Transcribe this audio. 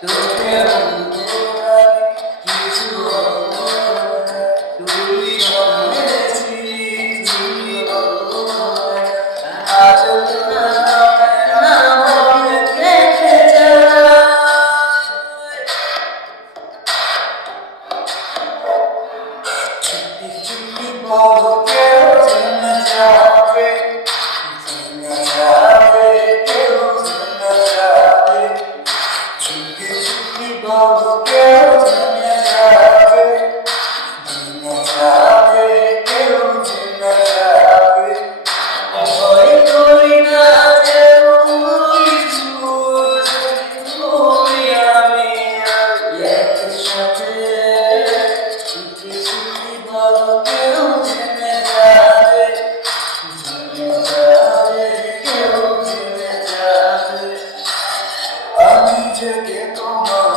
তোকে কিছু তুই শুনেছি আজ না মনে থেকে যায় চুপি চুপি বলো কেউ জেনে যাবে কেউ জেনে যাবে চুপি চুপি বলো কেউ জেনে যাবে কেউ জেনে যাবে ভয় করি না কেউ কিছু তুমি আমি একসাথে চুপি চুপি বলো কেউ জেনে যাবে কেউ জেনে যাবে আমি জেগে তোমার